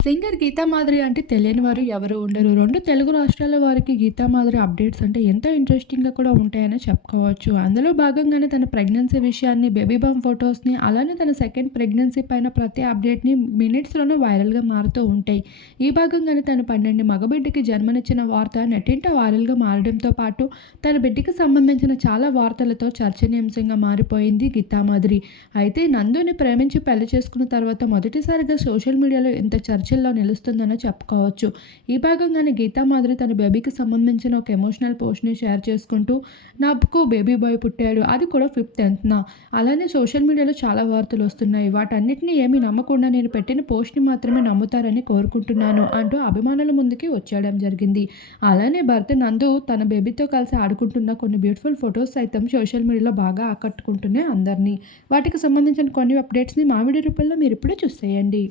Singer Gita Madhuri అంటే తెలియని వారు ఎవరు ఉండరు. 2 తెలుగు రాష్ట్రాల వారికి గీతా మాధురి అప్డేట్స్ అంటే ఎంతో ఇంట్రెస్టింగ్‌గా కూడా ఉంటాయనే చెప్పుకోవచ్చు. అందులో భాగంగానే తన ప్రెగ్నెన్సీ విషయాన్ని, బేబీ బంప్ ఫోటోస్‌ని, అలానే తన సెకండ్ ప్రెగ్నెన్సీ పైన ప్రతి అప్డేట్‌ని మినిట్స్‌లోనే వైరల్‌గా మారుతూ ఉంటాయి. ఈ భాగంగానే తను 12 మగబిడ్డకి జన్మనిచ్చిన వార్త నెట్టింట వైరల్‌గా మారడంతో పాటు తన బిడ్డకి సంబంధించిన చాలా వార్తలతో చర్చనీయాంశంగా మారిపోయింది గీతా మాధురి. అయితే నందుని ప్రేమించి పెళ్లి చేసుకున్న తర్వాత మొదటిసారిగా సోషల్ మీడియాలో ఇంత చర్చల్లో నిలుస్తుందనే చెప్పుకోవచ్చు. ఈ భాగంగానే గీతా మాధురి తన బేబీకి సంబంధించిన ఒక ఎమోషనల్ పోస్ట్‌ని షేర్ చేసుకుంటూ, నాకు బేబీ బాయ్ పుట్టాడు. అది కూడా 10థ్ అలానే సోషల్ మీడియాలో చాలా వార్తలొస్తున్నాయి. వాటన్నిటిని ఏమీ నమ్మకుండా నేను పెట్టిన పోస్ట్‌ని మాత్రమే నమ్ముతారని కోరుకుంటున్నాను అంటూ అభిమానుల ముందుకి వచ్చేయడం జరిగింది. అలానే భర్త నందు తన బేబీతో కలిసి ఆడుకుంటున్న కొన్ని బ్యూటిఫుల్ ఫోటోస్ సైతం సోషల్ మీడియాలో బాగా ఆకట్టుకుంటున్నాయి అందరిని. వాటికి సంబంధించిన కొన్ని అప్డేట్స్‌ని మా వీడియో రూపంలో మీరిప్పుడే చూసేయండి.